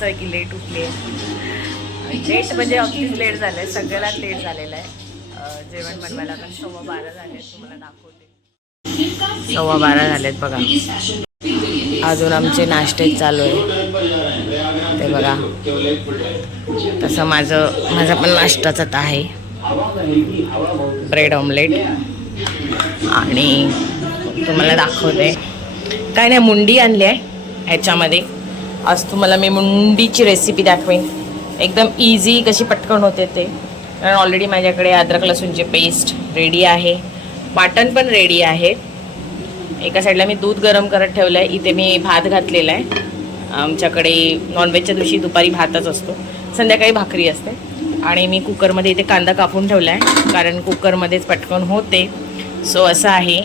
Sunday आहे late उठली आहे. लेट म्हणजे अगदीच लेट झालं आहे सगळ्यालाच लेट झालेलं आहे. जेवण बनवायला पण सव्वा बारा झाले तुम्हाला दाखवते. सव्वा बारा झालेत बघा. अजून आमचे नाश्तेच चालू आहे. ते बघा. तसं माझं माझा पण नाश्ताच आता आहे. ब्रेड ऑमलेट आणि तुम्हाला दाखवते. काय नाही मुंडी आणली आहे ह्याच्यामध्ये. आज तुम्हाला मी मुंडीची रेसिपी दाखवेन. एकदम इझी कशी पटकन होते ते. कारण ऑलरेडी माझ्याकडे अद्रक लसूणची पेस्ट रेडी आहे. वाटण पण रेडी आहे. एका साईडला मी दूध गरम करत ठेवलं आहे इथे मी भात घातलेला आहे. आमच्याकडे नॉनव्हेजच्या दिवशी दुपारी भातच असतो. संध्याकाळी भाकरी असते. आणि मी कुकरमध्ये इथे कांदा कापून ठेवला आहे कारण कुकरमध्येच पटकन होते. सो असं आहे.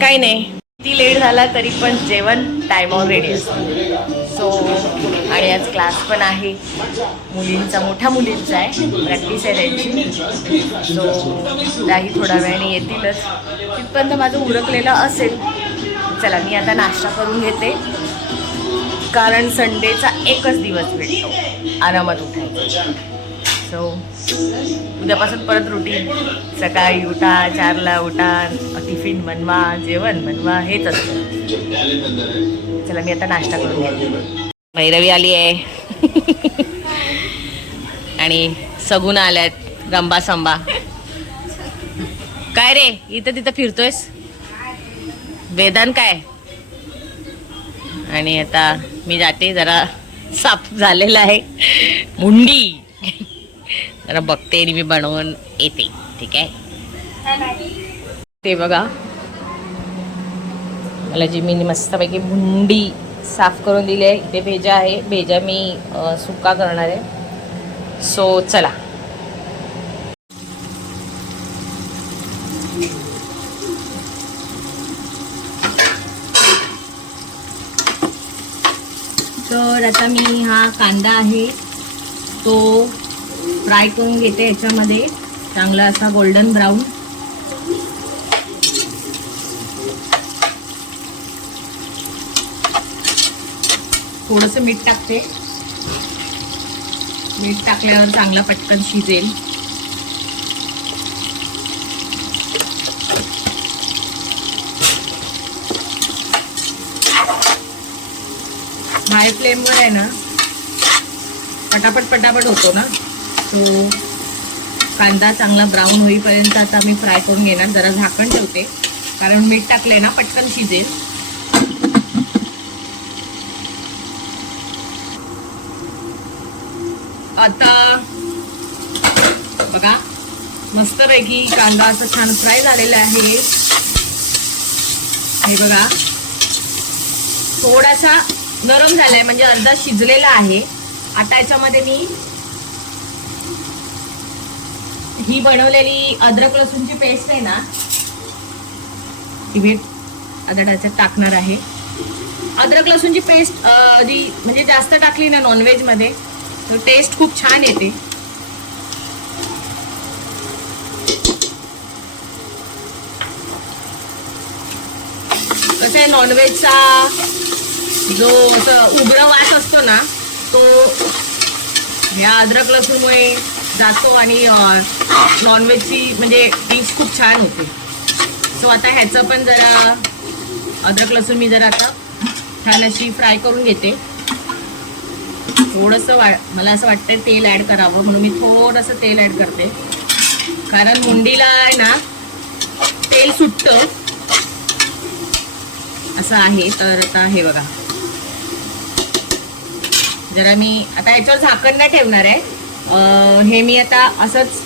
काही नाही. किती लेट झाला तरी पण जेवण टायमावर रेडी असतं. सो आणि आज क्लास पण आहे. मुलींचा मोठ्या मुलींचा आहे. प्रॅक्टिस आहे त्यांची. सो त्याही थोड्या वेळाने येतीलच. तिथपर्यंत माझं उरकलेलं असेल. चला मी आता नाश्ता करून घेते. कारण संडेचा एकच दिवस भेटतो. आरामात उठायचं. सो उद्यापासून परत रुटीन सकाळी उठा चारला उठा टिफिन बनवा जेवण बनवा हेच असतं. चला मी आता नाश्ता करून घेते. भैरवी आली आहे. आणि सगुण आल्यात गंबा संबा. काय रे इथं तिथं फिरतोयस? वेदान काय? आणि आता मी जाते जरा साफ झालेला आहे. मुंडी. जरा बघते आणि मी बनवून येते ठीक आहे? ते बघा. मला जी मी मस्तपैकी भुंडी साफ करून दिली आहे. इथे भेजा आहे. भेजा मी सुका करणार आहे. सो चला. तर आता मी हा कांदा आहे. तो फ्राय करून घेते याच्यामध्ये. चांगला असा गोल्डन ब्राऊन थोडंसं मीठ टाकते. मीठ टाकल्यावर चांगला पटकन शिजेल. हाय फ्लेमवर आहे ना पटापट पटापट होतो ना. तो कांदा चांगला ब्राऊन होईपर्यंत आता मी फ्राय करून घेणार. जरा झाकण ठेवते. कारण मीठ टाकले ना पटकन शिजेल. आता बघा मस्तपैकी कांदा असा छान फ्राय झालेला आहे. हे बघा थोडासा गरम झालाय म्हणजे अर्धा शिजलेला आहे. आता याच्यामध्ये मी ही बनवलेली अद्रक लसूणची पेस्ट आहे ना ती मी आता त्याच्यात टाकणार आहे. अद्रक लसूणची पेस्ट जी म्हणजे जास्त टाकली ना नॉनव्हेजमध्ये टेस्ट खूप छान येते. कसं आहे नॉनव्हेजचा जो असं उग्र वास असतो ना तो ह्या अद्रक लसूणमुळे जातो आणि नॉनव्हेजची म्हणजे डिश खूप छान होते. सो आता ह्याचं पण जरा अद्रक लसूण मी जरा आता छान अशी फ्राय करून घेते. थोडंसं वा मला असं वाटतं तेल ॲड करावं म्हणून मी थोडंसं तेल ॲड करते. कारण मुंडीला आहे ना तेल सुटतं. असं आहे तर आता हे बघा. जरा मी आता याच्यावर झाकण नाही ठेवणार आहे. हे मी आता असंच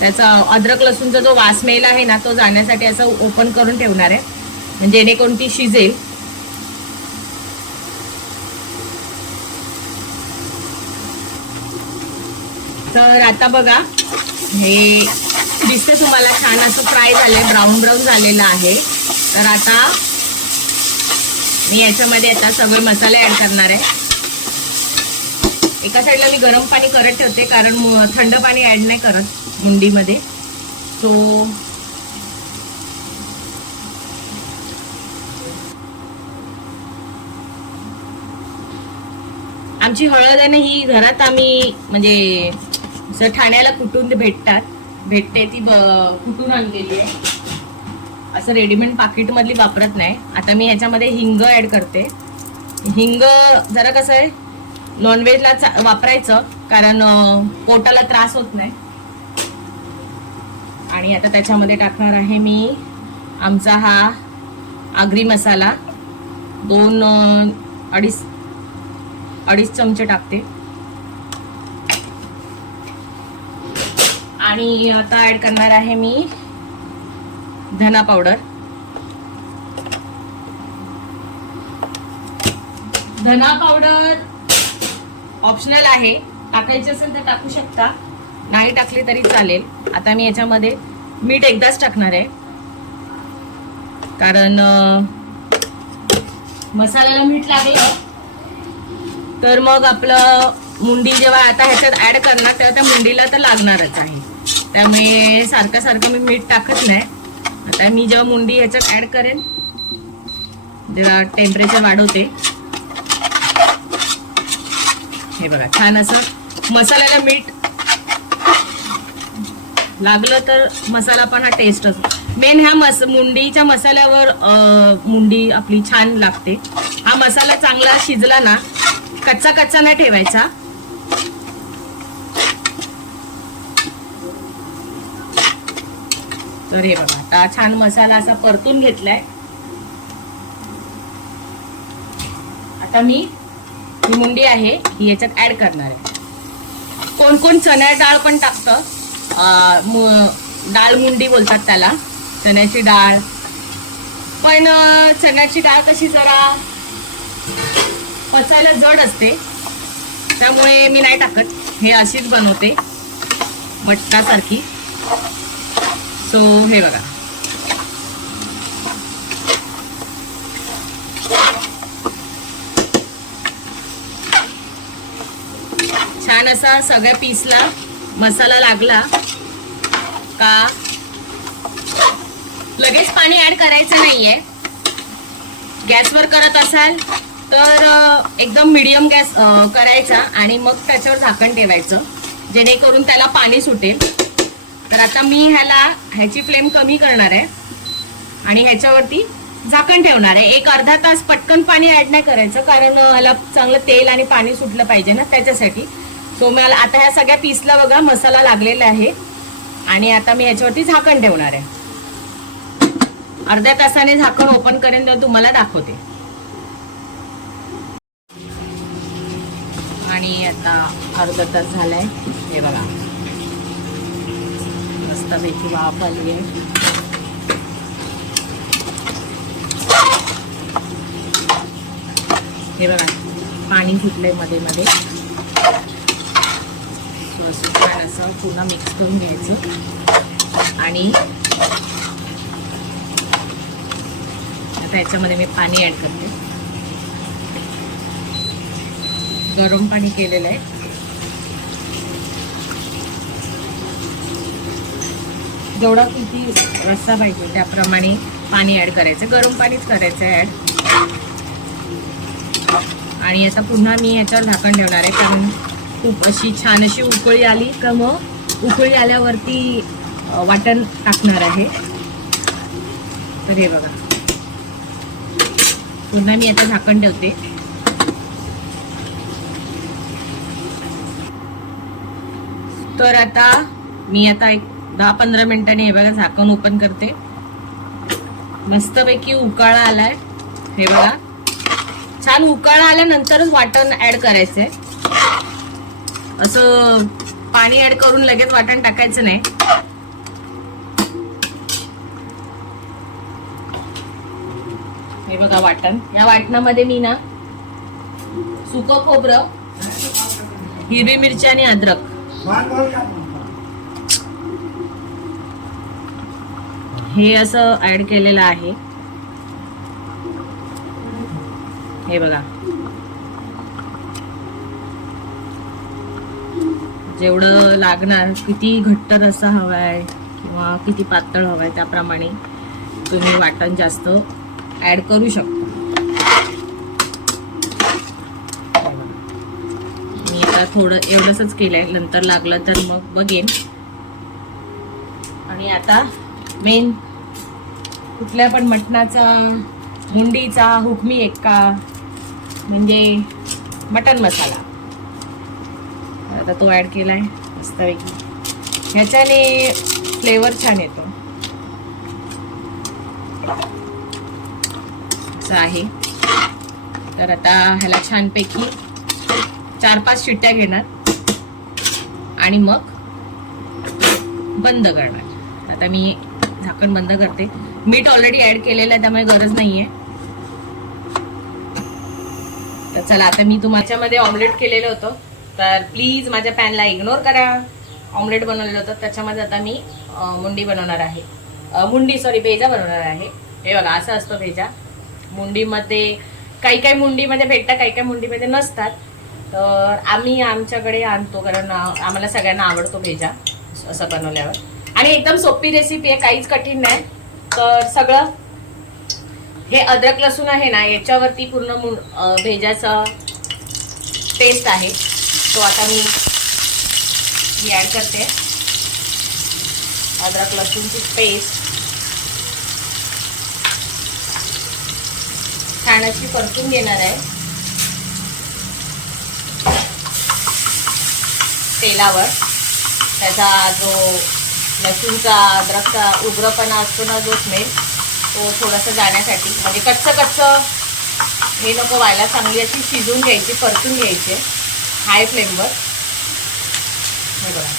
त्याचा अद्रक लसूणचा जो वास मेल आहे ना तो जाण्यासाठी असं ओपन करून ठेवणार आहे. म्हणजे जेणेकरून ती शिजेल. तर आता बघा हे दिसते तुम्हाला छान असं फ्राय झालंय ब्राऊन ब्राऊन झालेलं आहे. तर आता मी याच्यामध्ये आता सगळे मसाले ऍड करणार आहे. एका साईडला मी गरम पाणी करत ठेवते कारण थंड पाणी ऍड नाही करत मुंडीमध्ये. सो आमची हळद आहे ना ही घरात आम्ही म्हणजे सर ठाण्याला कुठून भेटतात? भेटते ती ब- कुठून आणलेली आहे? असं रेडीमेड पाकिटमधली वापरत नाही. आता मी ह्याच्यामध्ये हिंग ॲड करते. हिंग जरा कसं आहे नॉनव्हेजला चा- वापरायचं कारण पोटाला त्रास होत नाही. आणि आता त्याच्यामध्ये टाकणार आहे मी आमचा हा आगरी मसाला. दोन अडीच अडीच चमचे टाकते. आणि आता ऍड करणार आहे मी धना पावडर धना पावडर ऑप्शनल आहे. टाकायची असेल तर टाकू शकता. नाही टाकली तरी चालेल. आता मी याच्यामध्ये मीठ एकदाच टाकणार आहे. कारण मसाल्याला मीठ लागलं. तर मग आपलं मुंडी जेव्हा आता ह्याच्यात ॲड करणार तेव्हा त्या मुंडीला तर लागणारच आहे. त्यामुळे सारखं सारखं मी मीठ टाकत नाही. आता मी जेव्हा मुंडी ह्याच्यात ऍड करेन जेव्हा टेम्परेचर वाढवते. हे बघा छान असं मसाल्याला मीठ लागलं तर मसाला पण हा टेस्ट असतो. मेन ह्या मस मुंडीच्या मसाल्यावर मुंडी आपली छान लागते. हा मसाला चांगला शिजला ना कच्चा कच्चा नाही ठेवायचा. तर हे बघा आता छान मसाला असा परतून घेतलाय. आता मी ही मुंडी आहे ही याच्यात ऍड करणार आहे. कोण कोण चण्या डाळ पण टाकतं. डाळ मुंडी बोलतात त्याला चण्याची डाळ. पण चण्याची डाळ कशी जरा पचायला जड असते. त्यामुळे मी नाही टाकत. हे अशीच बनवते मटणासारखी. सो हे बघा छान असा सगळ्या पीसला मसाला लागला का लगेच पाणी ऍड करायचं नाहीये गॅसवर करत असाल तर एकदम मिडियम गॅस करायचा आणि मग त्याच्यावर झाकण ठेवायचं जेणेकरून त्याला पाणी सुटेल तर आता मी ह्याला ह्याची फ्लेम कमी करणार आहे. आणि ह्याच्यावरती झाकण ठेवणार आहे. एक अर्धा तास पटकन पाणी ॲड नाही करायचं कारण ह्याला चांगलं तेल आणि पाणी सुटलं पाहिजे ना त्याच्यासाठी. सो मला आता ह्या सगळ्या पीसला बघा मसाला लागलेला आहे. आणि आता मी ह्याच्यावरती झाकण ठेवणार आहे. अर्ध्या तासाने झाकण ओपन करेन तर तुम्हाला दाखवते. आणि आता अर्धा तास झालाय. हे बघा. मस्तपैकी वाफ आली आहे. हे बघा पाणी फुटलंयमध्ये मध्ये. असं छान असं पुन्हा मिक्स करून घ्यायचं. आणि आता याच्यामध्ये मी पाणी ॲड करते. गरम पाणी केलेलं आहे. जेवढा किती रस्सा पाहिजे त्याप्रमाणे पाणी ऍड करायचं. गरम पाणीच करायचं ऍड आणि आता पुन्हा मी ह्याच्यावर झाकण ठेवणार आहे कारण खूप अशी छान अशी उकळी आली का मग उकळी आल्यावरती वाटण टाकणार आहे. तर हे बघा. पुन्हा मी आता झाकण ठेवते. तर आता मी आता एक दहा पंधरा मिनिटांनी हे बघा झाकण ओपन करते. मस्तपैकी उकाळा आलाय. हे बघा. छान उकाळा आल्यानंतरच वाटण ऍड करायचंय. असं पाणी ऍड करून लगेच वाटण टाकायचं नाही. हे बघा वाटण. या वाटणामध्ये मी ना सुक खोबरं हिरवी मिरची आणि अद्रक. हे असं ऍड केलेलं आहे. हे बघा. जेवढं लागणार किती घट्ट रस्सा हवाय किंवा किती पातळ हवाय त्याप्रमाणे तुम्ही वाटण जास्त ऍड करू शकता. मी आता थोडं एवढंच केलंय. नंतर लागलं तर मग बघेन. आणि आता मेन कुठल्या पण मटणाचा मुंडीचा हुकमी एक्का म्हणजे मटन मसाला. आता तो ॲड केला आहे मस्तपैकी. ह्याच्याने फ्लेवर छान येतो. असं आहे. तर आता ह्याला छानपैकी चार पाच शिट्ट्या घेणार. आणि मग बंद करणार. आता मी झाकण बंद करते. मीठ ऑलरेडी ऍड केलेलं आहे त्यामुळे गरज नाही आहे तर चला आता मी तुम्हाला ऑमलेट केलेलं होतं. तर प्लीज माझ्या पॅनला इग्नोर करा. ऑमलेट बनवलेलं होतं. त्याच्यामध्ये आता मी मुंडी बनवणार आहे. मुंडी सॉरी भेजा बनवणार आहे. हे बघा असं असतं भेजा. मुंडीमध्ये काही काही मुंडीमध्ये भेटतात काही काही मुंडीमध्ये नसतात. तर आम्ही आमच्याकडे आणतो कारण आम्हाला सगळ्यांना आवडतो भेजा असं बनवल्यावर. आणि एकदम सोपी रेसिपी आहे काहीच कठीण नाही. तर सगळं हे अद्रक लसूण आहे ना याच्यावरती पूर्ण मुं भेजाचा टेस्ट आहे. तो आता मी मी ॲड करते. अद्रक लसूणची पेस्ट छान अशी परतून घेणार आहे. तेलावर. त्याचा जो लसूणचा अद्रकचा उग्रपणा असतो ना जो स्मेल तो थोडासा जाण्यासाठी. म्हणजे कच्चं कच्चं हे नको व्हायला. चांगली अशी शिजून घ्यायची परतून घ्यायचे. हाय फ्लेमवर हे बघा.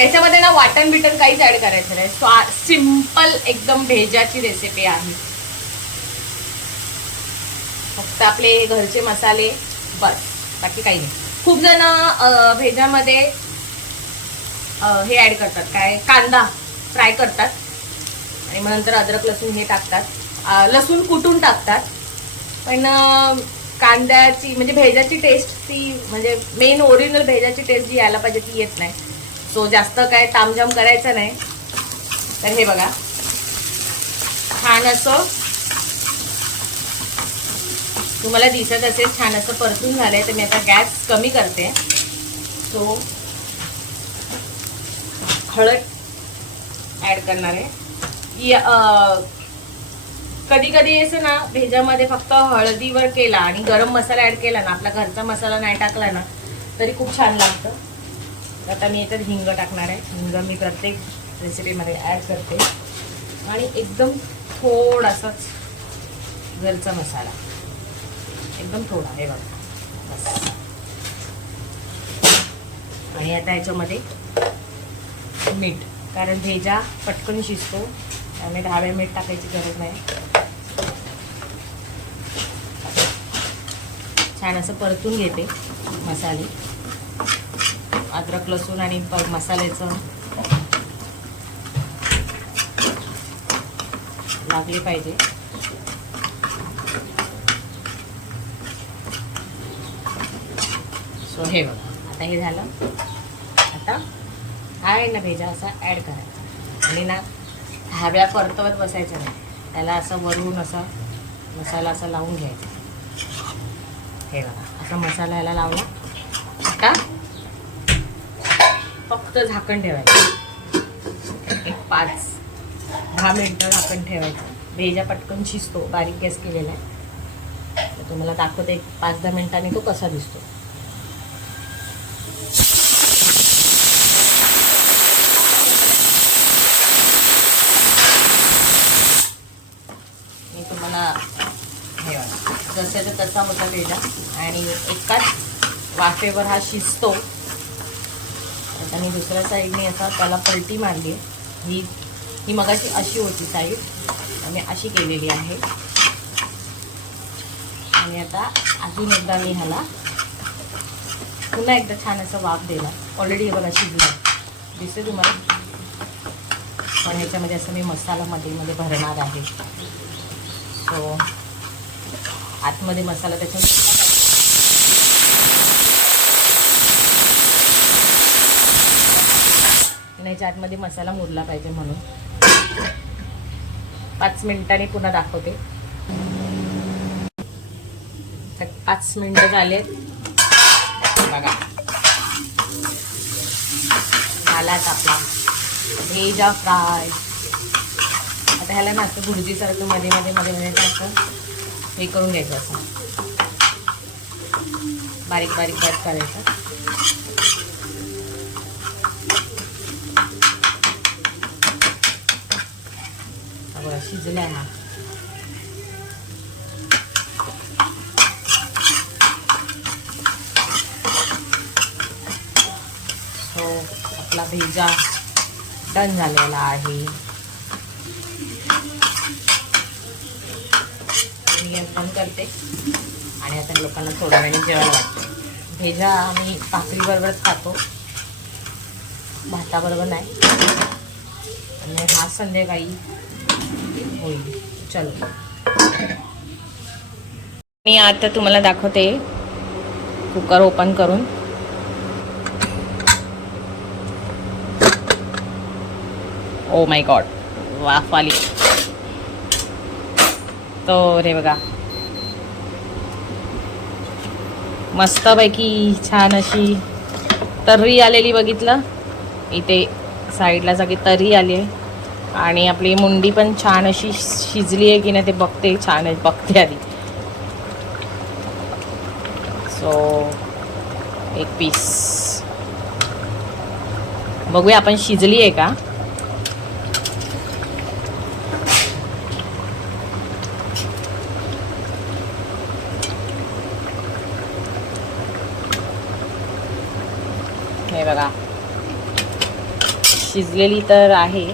याच्यामध्ये ना वाटण बिटण काहीच ऍड करायचं नाही. स्वा सिंपल एकदम भेजाची रेसिपी आहे. फक्त आपले घरचे मसाले बस. बाकी काही नाही. खूप जण भेजामध्ये हे ॲड करतात. काय? कांदा फ्राय करतात. आणि मग नंतर अद्रक लसूण हे टाकतात. लसूण कुटून टाकतात. पण कांद्याची म्हणजे भेजाची टेस्ट ती म्हणजे मेन ओरिजिनल भेजाची टेस्ट जी यायला पाहिजे ती येत नाही. सो जास्त काय तामझाम करायचं नाही. तर हे बघा. छान असं तुम्हाला दिसत असेल छान असं परतून झालंय तर मी आता गॅस कमी करते. सो हळद ॲड करणार आहे. या- कधी कधी असं ना भेजामध्ये फक्त हळदीवर केला आणि गरम मसाला ॲड केला ना आपला घरचा मसाला नाही टाकला ना तरी खूप छान लागतं. आता मी याच्यात हिंग टाकणार आहे. हिंग मी प्रत्येक रेसिपीमध्ये ॲड करते. आणि एकदम थोडासाच घरचा मसाला. एकदम थोडा हे बघा. आणि आता याच्यामध्ये मीठ. कारण भेजा पटकन शिजतो. त्यामुळे दहा वेळ मीठ टाकायची गरज नाही. छान असं परतून घेते मसाले. अद्रक लसूण आणि प- मसाल्याचं लागले पाहिजे. सो हे बघा आता हे झालं. आता हा आहे ना भेजा असा ॲड करायचा. आणि ना हव्या परतवत बसायचं नाही. त्याला असं वरून असा मसाला असा लावून घ्यायचा. हे बघा असा मसाला ह्याला लावला. आता फक्त झाकण ठेवायचं. एक पाच दहा मिनटं झाकण ठेवायचं. भेजा पटकन शिजतो बारीक गॅस केलेला आहे. तर तुम्हाला दाखवते एक पाच दहा मिनटांनी तो कसा दिसतो मी तुम्हाला हे बघा, जसाच्या तसा होता भेजा आणि एकाच वाफेवर हा शिजतो. आता मी दुसऱ्या साईडने असा त्याला पलटी मारली ही ही मगाशी अशी होती साईड. मी अशी केलेली आहे. आणि आता अजून एकदा मी ह्याला पुन्हा एकदा छान असं वाफ दिला ऑलरेडी हे बघा शिजला. दिसते तुम्हाला? पण ह्याच्यामध्ये असं मी मसाला मध्ये मध्ये भरणार आहे. सो आतमध्ये मसाला त्याच्यामध्ये याच्या आतमध्ये मसाला मुरला पाहिजे म्हणून. पाच मिनिटांनी पुन्हा दाखवते. पाच मिनिटं झालेत. बघा. झालाच आपला. भेजा फ्राय. आता ह्याला ना असं भुर्जीसारखं मध्ये मध्ये मध्ये मध्ये असं हे करून घ्यायचं असं. बारीक बारीक बारीक करायचं. हा बघा शिजलाय ना. सो आपला भेजा डन झालेला आहे मी हे बंद आणि आता लोकांना थोड्या वेळाने जेवायला वाटतं. भेजा आम्ही भाकरीबरोबरच खातो. भाताबरोबर नाही. आणि हा संध्याकाळी होईल. चलो. मी आता तुम्हाला दाखवते कुकर ओपन करून. ओ माय गॉड वाफ आली. तो रे बघा. मस्तपैकी छान अशी तर्री आलेली बघितलं. इथे साईडला सगळी तर्री आली आहे. आणि आपली मुंडी पण छान अशी शिजली आहे की नाही ते बघते छान बघते आधी. सो एक पीस बघूया आपण शिजली आहे का हे बघा शिजलेली तर आहे.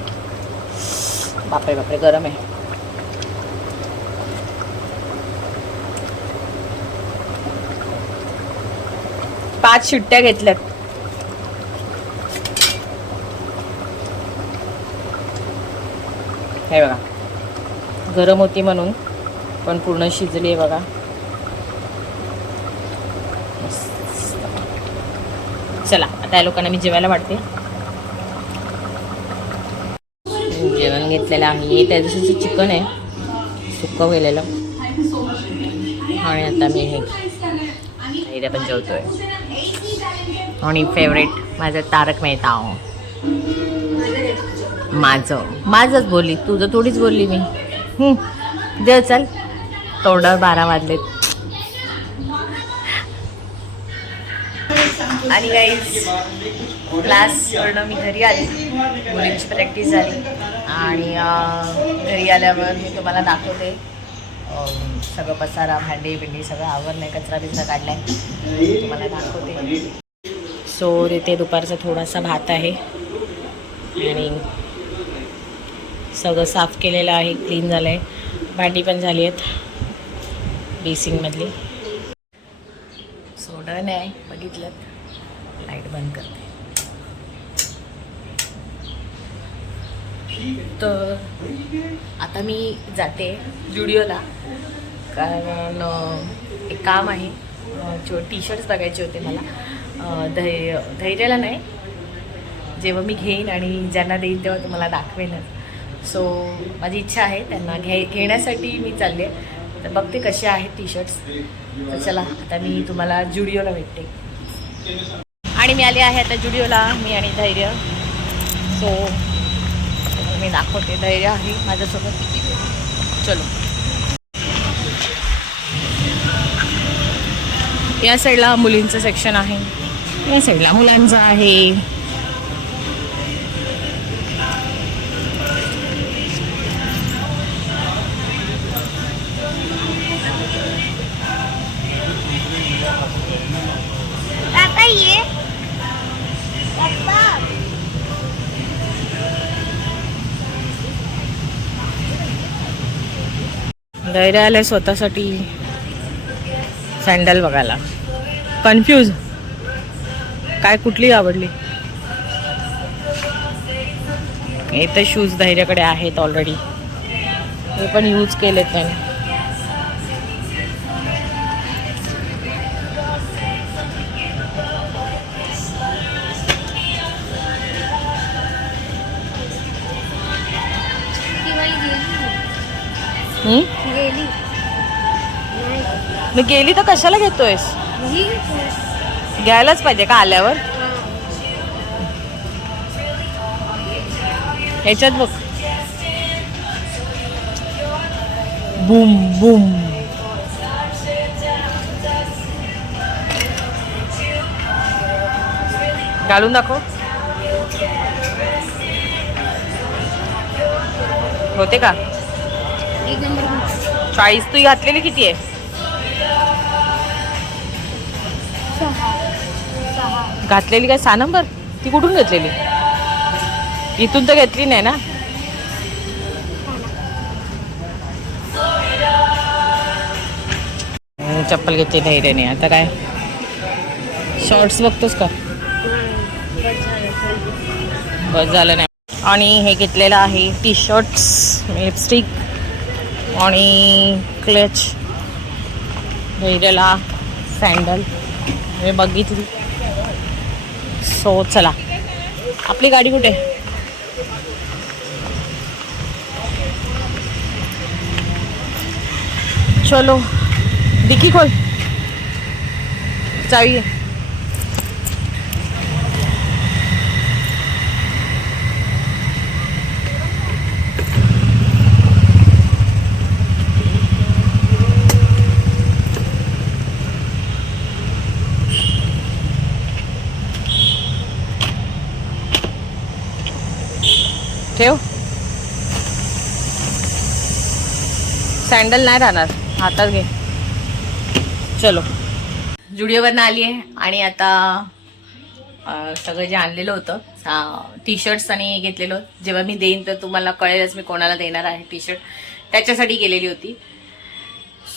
बापरे बापरे गरम आहे. पाच शिट्ट्या घेतल्यात. हे बघा. गरम होती म्हणून पण पूर्ण शिजली आहे बघा. चला आता या लोकांना मी जेवायला वाटते जेवण घेतलेलं आहे. त्या दिवशीचं चिकन आहे. सुक्क गेलेलं. आणि आता मी हे इथे पण आहे आणि फेवरेट माझं तारक मेहता. हो. माझं. माझंच बोलली. तुझं थोडीच बोलली मी. दे चल. तोंडावर बारा वाजलेत. आणि गाईज करणं मी घरी आली. मुलींची प्रॅक्टिस झाली. आणि घरी आल्यावर मी तुम्हाला दाखवते. सगळं पसारा भांडी बिंडी सगळं आवरलं आहे कचरा बिचरा काढला आहे तुम्हाला दाखवते. सो तिथे दुपारचा थोडासा भात आहे. आणि सगळं साफ केलेलं आहे क्लीन झालं आहे भांडी पण झाली आहेत बेसिंगमधली सो डन आहे बघितलं. लाइट बंद करते. तर आता मी जाते जुडिओला. कारण एक काम आहे. जो टी शर्ट्स बघायचे होते मला धैर्य धै धैर्याला नाही. जेव्हा मी घेईन आणि ज्यांना देईन तेव्हा तुम्हाला दाखवेनच सो माझी इच्छा आहे त्यांना घे घेण्यासाठी मी चालले. तर बघते कसे आहेत टी शर्ट्स तर चला आता मी तुम्हाला जुडिओला भेटते. आणि मी आले आहे आता जुडिओला मी आणि धैर्य. सो मी दाखवते धैर्य आहे माझ्यासोबत. चलो. या साईडला मुलींचं सेक्शन आहे. या साईडला मुलांचं आहे. धैर्य आलंय स्वतःसाठी सँडल बघायला. कन्फ्यूज काय कुठली आवडली? हे तर शूज धैर्याकडे आहेत ऑलरेडी हे पण यूज केलेत त्याने. Hmm? मग गेली तर कशाला घेतोयस. घ्यायलाच पाहिजे का आल्यावर. ह्याच्यात बघ बूम बूम घालून दाखव होते का. चाळीस तू घातलेली किती आहे घातलेली काय सहा नंबर ती कुठून घेतलेली? इथून तर घेतली नाही ना. चप्पल घेतली धैर्याने. आता काय? शॉर्ट्स बघतोस का? बस झालं नाही. आणि हे घेतलेलं आहे टी शर्ट्स लिपस्टिक आणि क्लच धैर्याला सँडल मी बघितली. सो चला. आपली गाडी कुठे? चलो. डिक्की खोल. चावी आहे. ठेव सँडल नाही राहणार. हातात घे. चलो. जुडिओवरनं आली आहे आणि आता सगळं जे आणलेलं होतं टी शर्ट्स आणि घेतलेलं जेव्हा मी देईन तर तुम्हाला कळेलच मी कोणाला देणार आहे टी शर्ट त्याच्यासाठी गेलेली होती.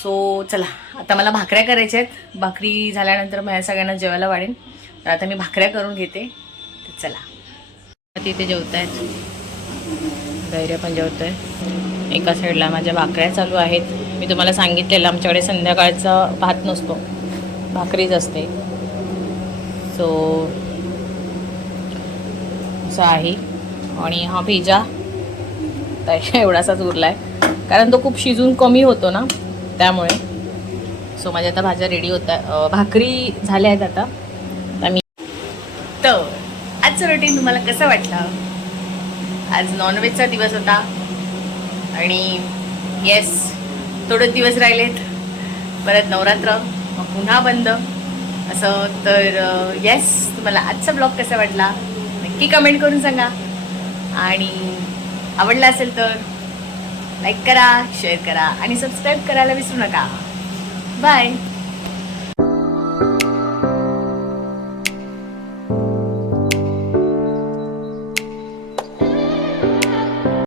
सो चला. आता मला भाकऱ्या करायच्या आहेत. भाकरी झाल्यानंतर मग ह्या सगळ्यांना जेवायला वाढेन. तर आता मी भाकऱ्या करून घेते. तर चला. तिथे जेवत आहेत धैर्य पण जेवत आहे एका साईडला माझ्या भाकऱ्या चालू आहेत. मी तुम्हाला सांगितलेलं आमच्याकडे संध्याकाळचा भात नसतो. भाकरीच असते. सो असं आहे. आणि हा पिझ्झा. त्याच्या एवढासाच उरला आहे कारण तो खूप शिजून कमी होतो ना त्यामुळे. सो माझ्या आता भाज्या रेडी होत्या भाकरी झाल्या आहेत आता. आता मी तर आजचं रुटीन तुम्हाला कसं वाटलं? आज नॉनव्हेजचा दिवस होता. आणि येस थोडे दिवस राहिलेत. परत नवरात्र मग पुन्हा बंद. असं तर येस तुम्हाला आजचा ब्लॉग कसा वाटला? नक्की कमेंट करून सांगा. आणि आवडला असेल तर लाईक करा शेअर करा आणि सबस्क्राईब करायला विसरू नका. बाय